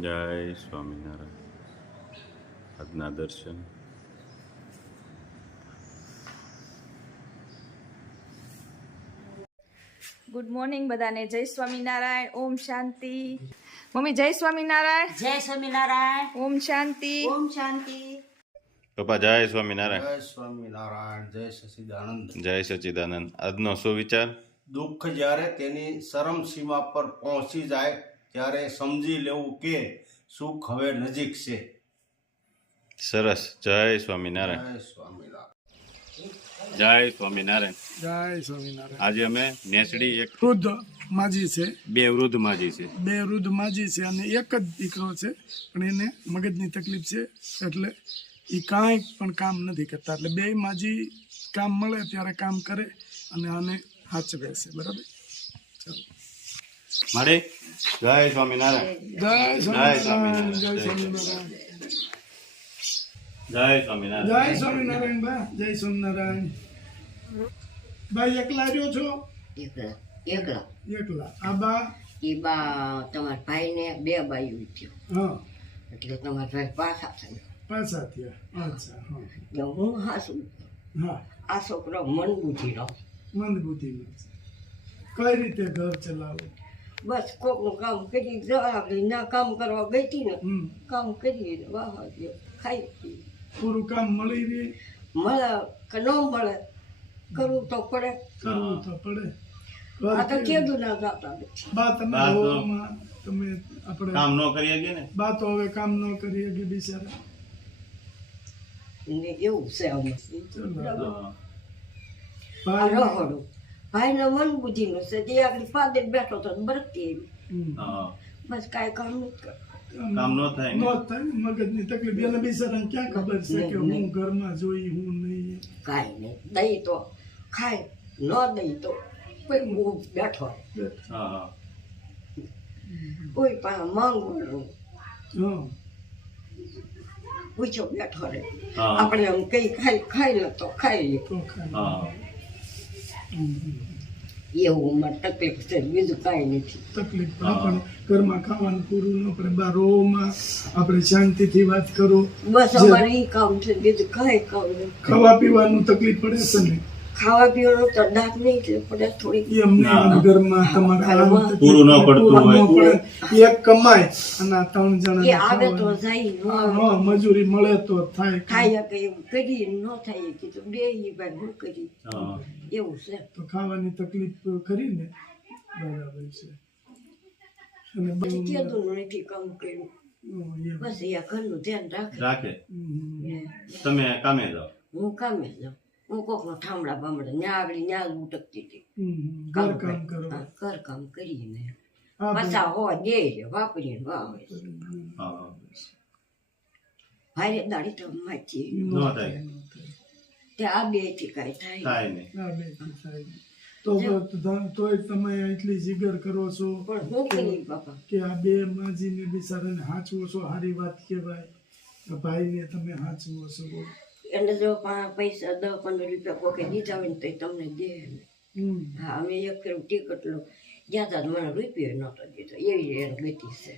જય સ્વામિનારાયણ. આજના દર્શન. ગુડ મોર્નિંગ બધાને. જય સ્વામિનારાયણ. ઓમ શાંતિ. મમ્મી જય સ્વામિનારાયણ. જય સ્વામિનારાયણ. ઓમ શાંતિ. ઓમ શાંતિ. પપ્પા જય સ્વામિનારાયણ. જય સ્વામિનારાયણ. જય સચિદાનંદ. જય સચ્ચિદાનંદ. આજનો શું વિચાર? દુઃખ જ્યારે તેની ચરમ સીમા પર પહોંચી જાય ત્યારે સમજી લેવું કે સુખ હવે નજીક છે. સરસ. જય સ્વામિનારાયણ. જય સ્વામિનારાયણ. જય સ્વામિનારાયણ. જય સ્વામિનારાયણ. આજે અમે નેસડી એક વૃદ્ધ માજી છે, બે વૃદ્ધ માજી છે. બે વૃદ્ધ માજી છે અને એક જ દીકરો છે, પણ એને મગજની તકલીફ છે એટલે એ કાંઈ પણ કામ નથી કરતા. એટલે બે માજી કામ મળે ત્યારે કામ કરે અને આને હાચવે છે. બરાબર. મારે જય સ્વામિનારાયણ. જય સ્વામિનારાયણ. સ્વામિનારાયણ. જય સ્વામિનારાયણ. જય સ્વામિનારાયણ. જય સ્વામિનારાયણ. બા જય સ્વામિનારાયણ. ભાઈ એકલા રહ્યો છો? એકલા એકલા એકલા. આ બા? એ બા તમારા ભાઈને બે બાયું થયો હા, એટલે તમારા ભાઈ પાછા થયો. પાછા થયા. અચ્છા. હા એટલે હું હાસું હા. આ છોકરો મન બુદ્ધિ રહો. મંદબુદ્ધિનો છે. કઈ રીતે ઘર ચલાવો? બસ કોકનું કામ કરી જવા ના કામ કરવા ગઈ ને હમ. કામ કરી વાહ ખાઈ પી પૂરું કામ મળી રહે? મળે કે ન મળે કરવું તો પડે. કરવું તો પડે. આ તો કેદું ના જાતા નથી. બા તમે બા તો- હોવામાં તમે આપણે કામ ન કરી શકીએ ને. બા તો હવે કામ ન કરી શકે બિચારા. ને એવું છે અમે. ચલો. બરાબર. આ ભાઈ રહોડું ભાઈને મન બુદ્ધિનું છે. જે આગળ ફાદર બેઠો તો બરકતી એવી હમ. હા. બસ કાંઈ કામ નથી કરતું. કામ ન થાય ને. નો થાય ને, મગજની તકલીફ. એને બિચારાને ક્યાં ખબર છે કે હું ઘરમાં જોઈ હું નહીં. કાંઈ નહીં. દહીં તો ખાય, ન દહીં તો કોઈ બહુ બેઠો હા હા. કોઈ પાસે માંગવાનું હા. પૂછો બેઠો રહે. હા. આપણે આમ કઈ ખાઈ લે તો ખાઈ લે. તો ખાય. હા. એવું મારે તકલીફ છે, બીજું કાંઈ નથી. તકલીફ પડે પણ ઘરમાં ખાવાનું પૂરું ન પડે. બહાર રોમાં આપણે શાંતિથી વાત કરો. બસ અમારે ઈ કામ છે, બીજું કાંઈ કામ નથી. ખાવા પીવાનું તકલીફ પડે છે ને? ખાવા પીવાનું તો દાંત નહીં એટલે પડે થોડીક. એમને ઘરમાં તમારા આમ ઘરમાં તકલીફ પૂરું ન પડતું પૂરું ન હોય. પડે. એક કમાય અને આ ત્રણ એ જણા આવે તો જાય, ન આવે હા, મજૂરી મળે તો થાય. થાય કે એવું કરી ન થાય કે તો બે ઈ ભાઈ હું કરી હા. એવું છે. તો ખાવાની તકલીફ ખરી ને? બરાબર છે. અને પછી કેદું નથી કામ કર્યું. એમ. બસ એ ઘરનું ધ્યાન રાખે. રાખે. હમ. તમે કામે જાઓ. હું કામે જાઉં. હું કોકનો ઠામડા બામડા ન્યા આગળ ન્યા જ ઉટકતી હતી. ઘર કામ કરો. હા, ઘર કામ કરીને હા, પાછા હોય દે છે વાપરીને વાવે છે. હા. ભાઈ દાડી તો માછી ન થાય. તે આ બે થી કાંઈ થાય થાય નહીં. હા, બેથી થાય. તોય તમે એટલી જીગર કરો છો પણ હું કરી બાપા. કે આ બે માજીને બિચારાને હાચવો છો. સારી વાત કહેવાય. આ ભાઈને તમે હાચવો છો. એને જો પૈસા 10-15 રૂપિયા કોકે દીધા હોય ને તો તમને દે ને. હમ. હા, અમે એક ટિકટ લો જ્યાં તા મને રૂપિયો નહોતો દીધો. એવી એને ગતિ છે.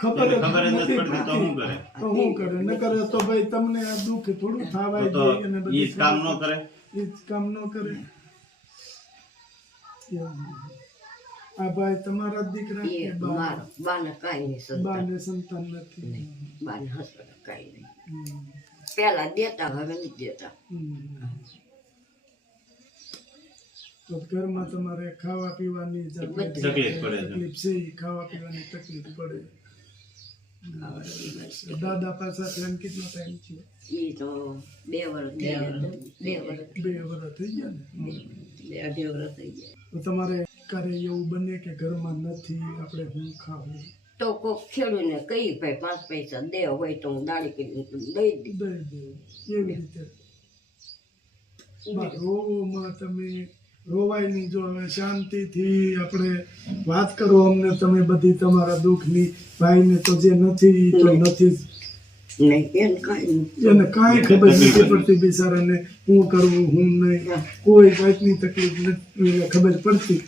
ખબર જ ખબર જ નથી નથી પડતી તો શું કરે? તો શું કરે? ન કરે તો ભાઈ તમને આ દુઃખ થોડું થવાય તો જાય અને ઈ જ કામ ન કરે. ઈ જ કામ ન કરે. એમ. આ ભાઈ તમારા જ દીકરા એ કે બા? મારો બાને કાંઈ નહીં સંતાન. બાને સંતાન નથી. બાને હસવાના કાંઈ નહીં. હમ. પેલા દેતા હવે નથી દેતા. હમ. તો ઘરમાં તમારે ખાવા પીવાની જ બધી તકલીફ પડે છે. તકલીફ છે. ઈ ખાવા પીવાની તકલીફ પડે. દાદા પાસા થઈને કેટલો ટાઈમ છે? એ તો 2 વર્ષ થઈ ગયા. 2 વર્ષ 2 વર્ષ થઈ ગયા ને? 2.5 વર્ષ થઈ ગયા. તો તમારે ક્યારે એવું બને કે ઘરમાં નથી આપણે હું ખાવું? તો કોક ખેડૂને કહી ભાઈ 5 પૈસા દે હોય તો હું દાડી કરીને દઈ દઈ. દઈ દેવું. એવી રીતે રોવામાં તમે રોવાય નહીં. જો હવે શાંતિથી આપણે વાત કરો અમને તમે બધી તમારા દુઃખની. ભાઈને તો જે નથી ઈ તો નથી જ. નહીં એને કાંઈ નહીં. એને કાંઈ ખબર નથી પડતી બિચારાને. હું કરવું હું નહીં કોઈ જાતની તકલીફ નથી એને ખબર પડતી.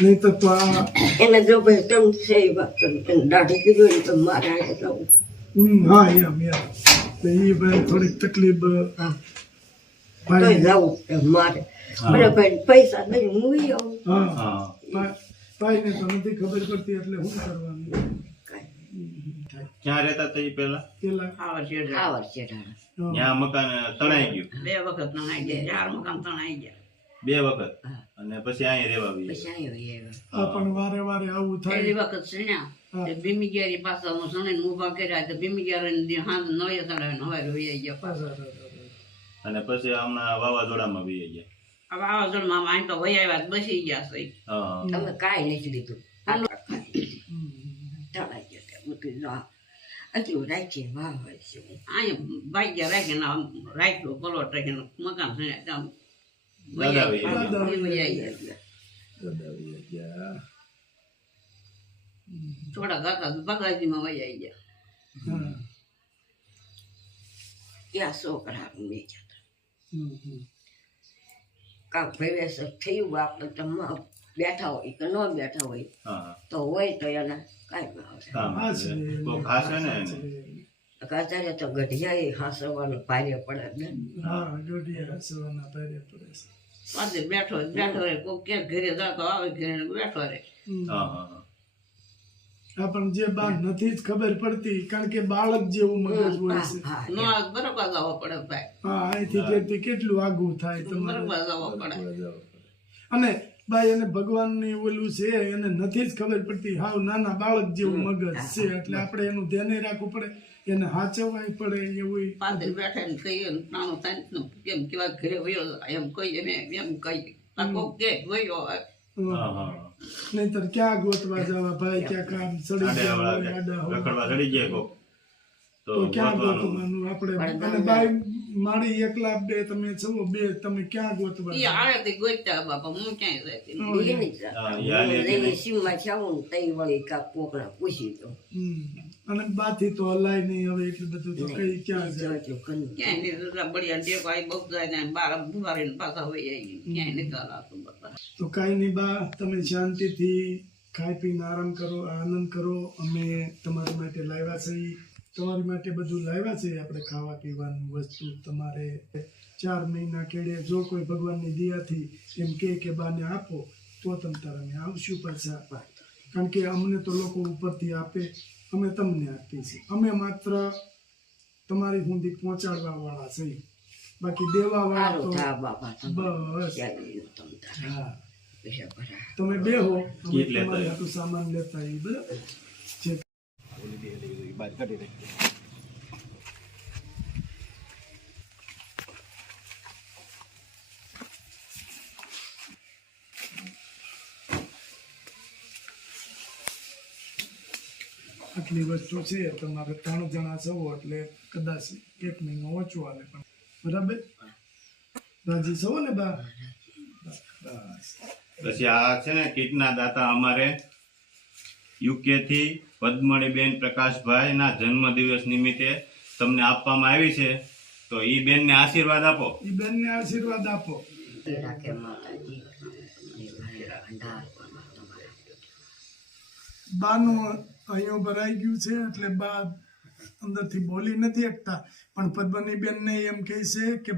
નહીં તો આ એને જો ભાઈ તમે છે એ વાત કરું એને દાઢી કીધું હોય તો મારે આને જવું. હા એમ એટલે એ ભાઈ થોડીક તકલીફ હા ભાઈ તોય જવું એમ મારે બરાબર પૈસા દઈ હું આવું હા હા ભાઈને તો નથી ખબર પડતી એટલે શું કરવાનું ક્યાં રહેતા હતા એ પેલા પેલા આ વર્ષે ઢાળા. ત્યાં મકાન તણાઈ ગયું 2 વખત તણાઈ ગયા 4 મકાન તણાઈ ગયા 2 વખત અને પછી અહીંયા રહેવા આવી પછી આવ્યો આ પણ વારે વારે આવું પહેલી થાય વખત સણ્યા તે બીમી ગયારી પાછા હું સણીને ઊભા કર્યા તો બીમી ગયા હાથ નળિયા ચડાવીને હવારે રોઈ ગયા પાછા અને પછી હમણાં વાવાઝોડામાં વી ગયા આ વાવાઝોડામાં અહીં તો વહી આવ્યા તો બસી ગયા છે હા તમે કાંઈ નથી લીધું તણાઈ ગયા ત્યાં બધું લા એટલું રાખીએ વાહ હોય છે અહીંયા ભાગ્યા રાખીને આમ રાખ્યો પલોટ રાખીને મકાન સણ્યા ત્યાં દાદા વહી વહી ગયા. આવ્યા થોડા ગાતા બગાજીમાં વહી આવી ગયા હા. ત્યાં છોકરા મેં કાંક પ્રવેશ થયું આપણે તમે બેઠા હોય કે ન બેઠા હોય હા તો હોય તો એના કાંઈ આવે કામ હા છે. છે. કોઈ ખાસ છે ને એને. અત્યારે તો ગઢિયા હાંસવાનું ભારે પડે ને હા ગોડિયા હસવાના ભારે પડે છે પાસે બેઠો રહે કોઈ ક્યાંક ઘરે જતો આવે ઘરે બેઠો રહે હા હા હા આ પણ જે બા નથી જ ખબર પડતી કારણ કે બાળક જેવું મગજ હોય છે હા નો બરોબર જવો પડે ભાઈ હા અહીંથી તેથી કેટલું આગું થાય તમારે બરોબર જવો પડે અને ભાઈ એને ભગવાનની ઓલું છે એને નથી જ ખબર પડતી હાવ નાના બાળક જેવું મગજ છે એટલે આપણે એનું ધ્યાન રાખવું પડે એને હાચવવાય પડે એવું પાદર બેઠા ને કહીએ ને નાનો થાય ને કેમ કેવા ઘરે વયો જાય એમ કહીએ ને એમ કહીએ આખો કે વયો આવે હા હા નહીતર ક્યાં ગોતવા જવા ભાઈ ક્યાં કામ સડી આડે ગયા હોય, વાળા આડા હોય. રખડવા ચડી જાય કોક તો તો ક્યાં ગોતવાનું. ગોતવાનું આપણે અને ભાઈ મારી એકલા બે તમે છો બે તમે ક્યાં ગોતવા એ આળેથી ગોત્યા બાપા હું ક્યાંય રહેતી નહીં. એની જ હા, ઈ હાલે એટલે લઈને સીમમાં જાઉં ને તઈ વળી કાંક કોકના પૂછી દઉં અને બાથી તો હલાય નહીં હવે એટલું બધું તો કઈ ક્યાં જાય જજો કન ક્યાંય નહીં જતા બળિયા ટેકો આવી બહુ જાય ને બાર ભુવારીને પાછા વહી આવી ક્યાંય નહીં ચાલાતું બધા તો કાંઈ નહીં બા તમે શાંતિથી ખાઈ પીને આરામ કરો આનંદ કરો અમે તમારી માટે લાવ્યા છીએ તમારી માટે બધું લાવ્યા છે આપણે ખાવા પીવાનું વસ્તુ તમારે 4 મહિના કેડે જો કોઈ ભગવાનની દયાથી એમ કે બાને આપો તો તમ તારે અમે આવશું પાછા કારણ કે અમને તો લોકો ઉપરથી આપે અમે તમને આપીએ છીએ અમે માત્ર તમારી સુધી પહોંચાડવા વાળા છીએ બાકી દેવા વાળા સારું તો થા બાપા તમે બસ ક્યાં ગયું તમ તારે હા પૈસા ભરા તમે બેહો અમે કીટ લેતા તમારે આવો. આટલું સામાન લેતા આવીએ બરાબર જે આટલી વસ્તુ છે તમારે 3 જણા છો એટલે કદાચ 1 મહિનો ઓછો આવે પણ બરાબર રાજી છો ને બા બસ પછી આ છે ને કીટના દાતા અમારે યુકે થી પદ્મણીબેન પ્રકાશભાઈ ના જન્મ દિવસ નિમિત્તે તમને આપવામાં આવી છે તો ઈ બેન ને આશીર્વાદ આપો એ બેનને આશીર્વાદ આપો રાખે માતાજી ભંડાર બાનું અહીંયા ભરાઈ ગયું છે એટલે બા અંદરથી બોલી નથી શકતા પણ પદ્મની બેનને એમ કહે છે કે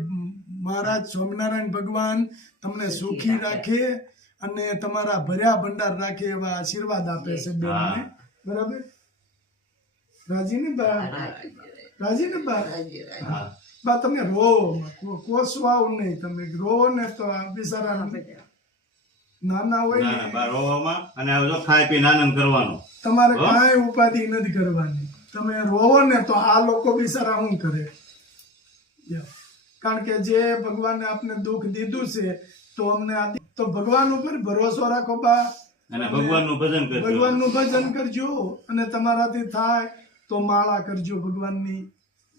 મહારાજ સ્વામિનારાયણ ભગવાન તમને સુખી રાખે અને તમારા ભર્યા ભંડાર રાખે એવા આશીર્વાદ આપે છે બેનને બરાબર રાજી ને બા રાજી ને બા હા બા તમે રોવો કોસવાઓ નહીં તમે રોવો ને તો આ બિચારા નાના હોય ના, ને ના, બાર રોવામાં અને હવે જો ખાઈ પીને આનંદ કરવાનો તમારે કાંઈ ઉપાધિ નથી કરવાની તમે રોવો ને તો આ લોકો બિચારા શું કરે કારણ કે જે ભગવાને આપને દુઃખ દીધું છે તો અમને તો ભગવાન ઉપર ભરોસો રાખો બા અને ભગવાનનું ભજન કરજો ભગવાનનું ભજન કરજો અને તમારાથી થાય તો માળા કરજો ભગવાનની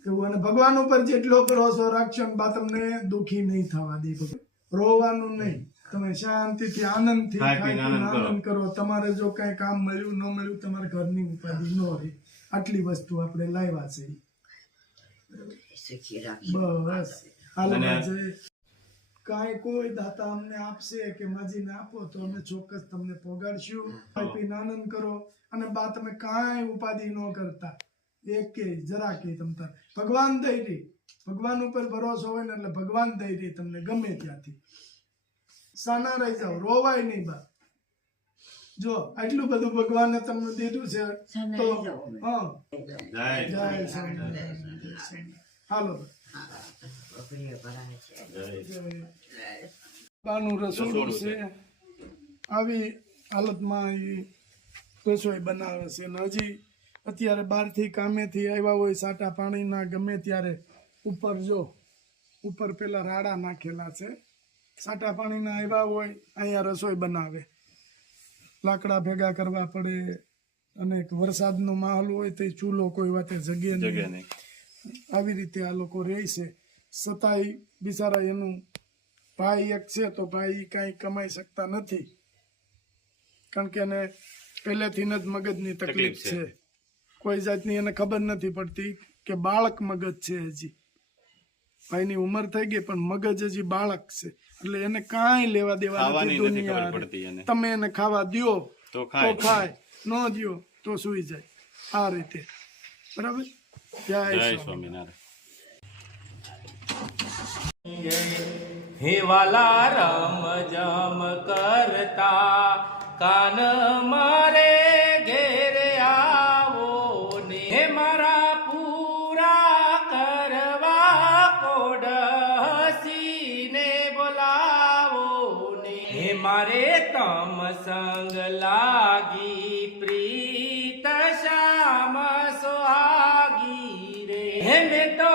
એવું અને ભગવાન ઉપર જેટલો ભરોસો રાખશો ને બા તમને દુઃખી નહીં થવા દે રોવાનું નહીં તમે શાંતિથી આનંદથી ખાઈ ખાઈ પીને પીને આનંદ આનંદ કરો તમારે જો કઈ કામ મળ્યું ન મળ્યું તમારે ઘરની ઉપાધિ ન રહે આટલી વસ્તુ આપણે લાવ્યા છે સુખી રાખી બસ હાલો અને- જય કાંઈ કોઈ દાતા અમને આપશે કે માજીને આપો તો અમે ચોક્કસ તમને પોગાડશું. પીને આનંદ કરો અને બા તમે કાંઈ ઉપાધિ ન કરતા એક કે જરા કે તમ તાર ભગવાન દઈ રહી. ભગવાન ઉપર ભરોસો હોય ને એટલે ભગવાન દઈ રહી તમને ગમે ત્યાંથી. સાના રહી જાઓ, રોવાય નહીં બા. જો આટલું બધું ભગવાને તમને દીધું છે તો હા જય જય સ્વામિનારાયણ. હાલો બાનું રસોડું છે. આવી હાલતમાં એ રસોઈ બનાવે છે ને હજી અત્યારે બહારથી કામેથી આવ્યા હોય સાટા પાણીના ગમે ત્યારે ઉપર જો ઉપર પેલા રાડા નાખેલા છે. સાટા પાણીના આવ્યા હોય અહીંયા રસોઈ બનાવે. લાકડા ભેગા કરવા પડે અને વરસાદનો માહોલ હોય તો ચૂલો કોઈ વાતે જગે નહીં. આવી રીતે આ લોકો રહે છે. છતાંય બિચારા એનું ભાઈ એક છે તો ભાઈ કાંઈ કમાઈ શકતા નથી કારણ કે એને પહેલેથી જ મગજની તકલીફ છે. કોઈ જાતની એને ખબર નથી પડતી કે બાળક મગજ છે. હજી ભાઈની ઉંમર થઈ ગઈ પણ મગજ હજી બાળક છે એટલે એને કાંઈ લેવા દેવા નથી દુનિયા. તમે એને ખાવા દ્યો તો ખાય, ન દ્યો તો સુઈ જાય. આ રીતે બરાબર. જય સ્વામિનારાયણ. હે વાલા રામ જામ કરતા કાન મારે ઘેર આવો ને હે મારા પૂરા કરવા કોડ હસીને બોલાવો ને હે મારે તમ સંગ લાગી પ્રીત શ્યામ સુહાગી રે હે મેં તો